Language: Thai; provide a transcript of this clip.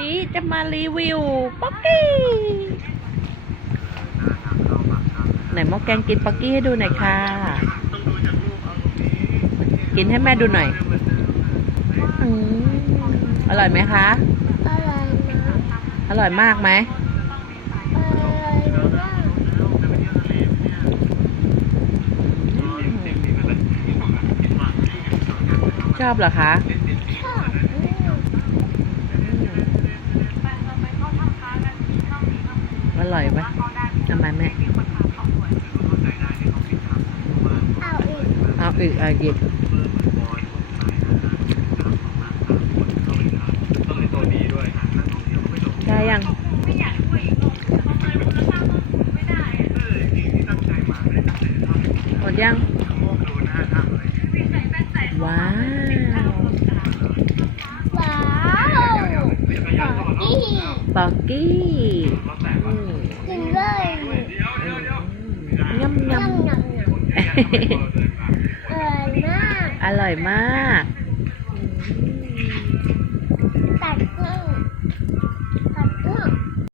นี้จะมารีวิวป๊อกกี้ ไหนหมอแกงกินป๊อกกี้ให้ดูหน่อยค่ะ กินให้แม่ดูหน่อยอืมอร่อยไหมคะอะไรนะอร่อยมากไหมอะไรนะชอบเหรอคะ ชอบ อร่อยไหมทำไมแม่เอาอีกเอาอีกเอาอีกได้ยังหมดยัง ว้าวว้าวอีป๊อกกี้ อร่อยมาก อร่อยมาก